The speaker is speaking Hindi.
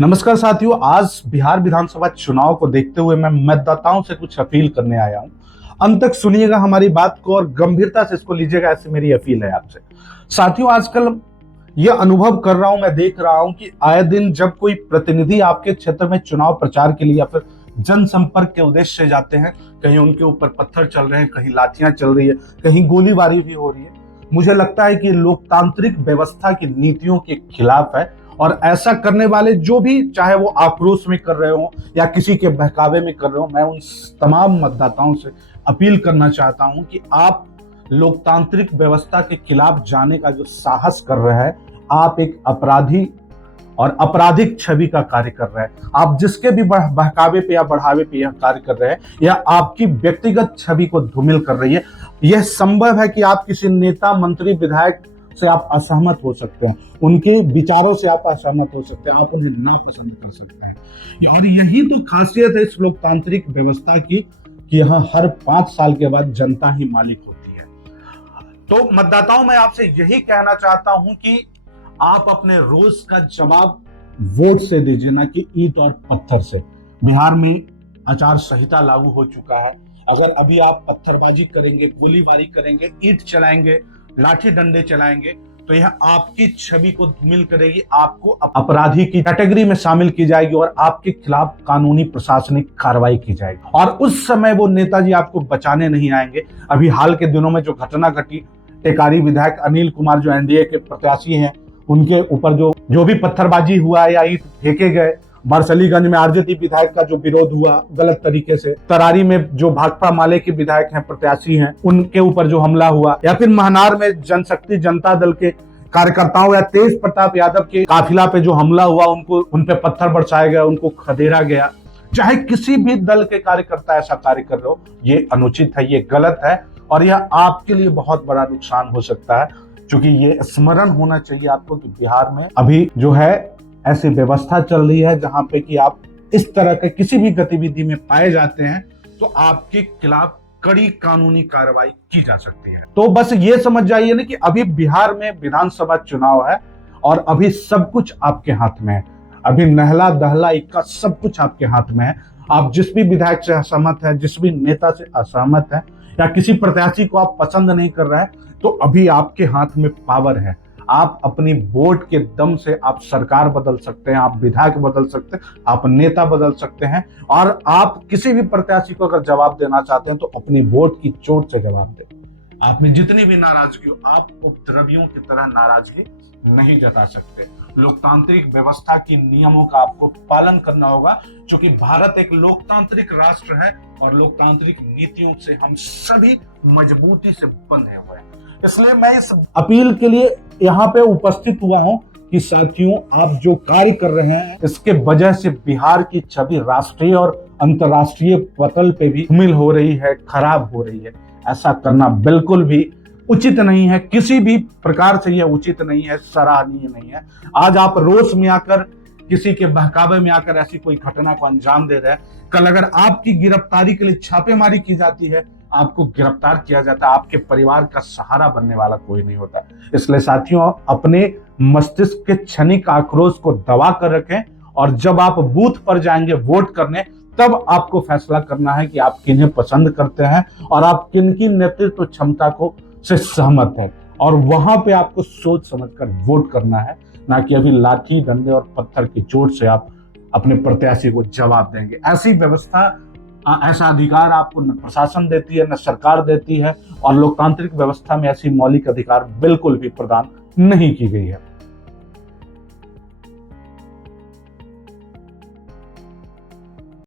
नमस्कार साथियों, आज बिहार विधानसभा चुनाव को देखते हुए मैं मतदाताओं से कुछ अपील करने आया हूं। अंत तक सुनिएगा हमारी बात को और गंभीरता से इसको लीजिएगा, ऐसी मेरी अपील है आपसे। साथियों, आजकल यह अनुभव कर रहा हूं, मैं देख रहा हूं कि आए दिन जब कोई प्रतिनिधि आपके क्षेत्र में चुनाव प्रचार के लिए या फिर जनसंपर्क के उद्देश्य से जाते हैं, कहीं उनके ऊपर पत्थर चल रहे हैं, कहीं लाठियां चल रही है, कहीं गोलीबारी भी हो रही है। मुझे लगता है कि लोकतांत्रिक व्यवस्था की नीतियों के खिलाफ है और ऐसा करने वाले जो भी, चाहे वो आक्रोश में कर रहे हो या किसी के बहकावे में कर रहे हो, मैं उन तमाम मतदाताओं से अपील करना चाहता हूं कि आप लोकतांत्रिक व्यवस्था के खिलाफ जाने का जो साहस कर रहे हैं, आप एक अपराधी और आपराधिक छवि का कार्य कर रहे हैं। आप जिसके भी बहकावे पे या बढ़ावे पे यह कार्य कर रहे हैं, यह आपकी व्यक्तिगत छवि को धूमिल कर रही है। यह संभव है कि आप किसी नेता, मंत्री, विधायक से आप असहमत हो सकते हैं, उनके विचारों से आप असहमत हो सकते हैं, आप उन्हें नापसंद कर सकते हैं। और यही तो खासियत है इस लोकतांत्रिक व्यवस्था की कि यहाँ हर 5 साल के बाद जनता ही मालिक होती है। तो मतदाताओं, मैं आपसे यही कहना चाहता हूं कि आप अपने रोज का जवाब वोट से दीजिए, ना कि ईंट और पत्थर से। बिहार में आचार संहिता लागू हो चुका है। अगर अभी आप पत्थरबाजी करेंगे, गोलीबारी करेंगे, ईंट चलाएंगे, लाठी डंडे चलाएंगे, तो यह आपकी छवि को धूमिल करेगी, आपको अपराधी की कैटेगरी में शामिल की जाएगी और आपके खिलाफ कानूनी प्रशासनिक कार्रवाई की जाएगी। और उस समय वो नेताजी आपको बचाने नहीं आएंगे। अभी हाल के दिनों में जो घटना घटी, टेकारी विधायक अनिल कुमार जो एनडीए के प्रत्याशी हैं, उनके ऊपर जो भी पत्थरबाजी हुआ या ईंट फेंके गए, बरसलीगंज में आरजेडी विधायक का जो विरोध हुआ गलत तरीके से, तरारी में जो भाकपा माले के विधायक हैं, प्रत्याशी हैं, उनके ऊपर जो हमला हुआ, या फिर महनार में जनशक्ति जनता दल के कार्यकर्ताओं या तेज प्रताप यादव के काफिला पे जो हमला हुआ, उन पे पत्थर बरसाए गए, उनको खदेड़ा गया। चाहे किसी भी दल के कार्यकर्ता ऐसा कार्य कर रहे हो, ये अनुचित है, ये गलत है और यह आपके लिए बहुत बड़ा नुकसान हो सकता है। क्योंकि ये स्मरण होना चाहिए आपको कि बिहार में अभी जो है ऐसी व्यवस्था चल रही है जहां पे कि आप इस तरह के किसी भी गतिविधि में पाए जाते हैं तो आपके खिलाफ कड़ी कानूनी कार्रवाई की जा सकती है। तो बस ये समझ जाइए ना कि अभी बिहार में विधानसभा चुनाव है और अभी सब कुछ आपके हाथ में है। अभी नहला दहला इक्का सब कुछ आपके हाथ में है। आप जिस भी विधायक से असहमत है, जिस भी नेता से असहमत है या किसी प्रत्याशी को आप पसंद नहीं कर रहे हैं, तो अभी आपके हाथ में पावर है। आप अपनी वोट के दम से आप सरकार बदल सकते हैं, आप विधायक बदल सकते हैं, आप नेता बदल सकते हैं। और आप किसी भी प्रत्याशी को अगर जवाब देना चाहते हैं तो अपनी वोट की चोट से जवाब दें। आप में जितनी भी नाराजगी हो, आप उपद्रवियों की तरह नाराजगी नहीं जता सकते। लोकतांत्रिक व्यवस्था के नियमों का आपको पालन करना होगा, क्योंकि भारत एक लोकतांत्रिक राष्ट्र है और लोकतांत्रिक नीतियों से हम सभी मजबूती से बंधे हुए हैं। इसलिए मैं इस अपील के लिए यहाँ पे उपस्थित हुआ हूँ कि साथियों, आप जो कार्य कर रहे हैं, इसके वजह से बिहार की छवि राष्ट्रीय और अंतर्राष्ट्रीय पटल पे भी धूमिल हो रही है, खराब हो रही है। ऐसा करना बिल्कुल भी उचित नहीं है, किसी भी प्रकार से यह उचित नहीं है, सराहनीय नहीं है। आज आप रोष में आकर, किसी के बहकावे में आकर ऐसी कोई घटना को अंजाम दे रहे हैं, कल अगर आपकी गिरफ्तारी के लिए छापेमारी की जाती है, आपको गिरफ्तार किया जाता है, आपके परिवार का सहारा बनने वाला कोई नहीं होता। इसलिए साथियों, अपने मस्तिष्क के क्षणिक आक्रोश को दबा कर रखें और जब आप बूथ पर जाएंगे वोट करने, तब आपको फैसला करना है कि आप किन्हें पसंद करते हैं और आप किनकी नेतृत्व क्षमता को से सहमत है। और वहां पे आपको सोच समझकर वोट करना है, ना कि अभी लाठी डंडे और पत्थर की चोट से आप अपने प्रत्याशी को जवाब देंगे। ऐसी व्यवस्था, ऐसा अधिकार आपको न प्रशासन देती है, न सरकार देती है और लोकतांत्रिक व्यवस्था में ऐसी मौलिक अधिकार बिल्कुल भी प्रदान नहीं की गई है।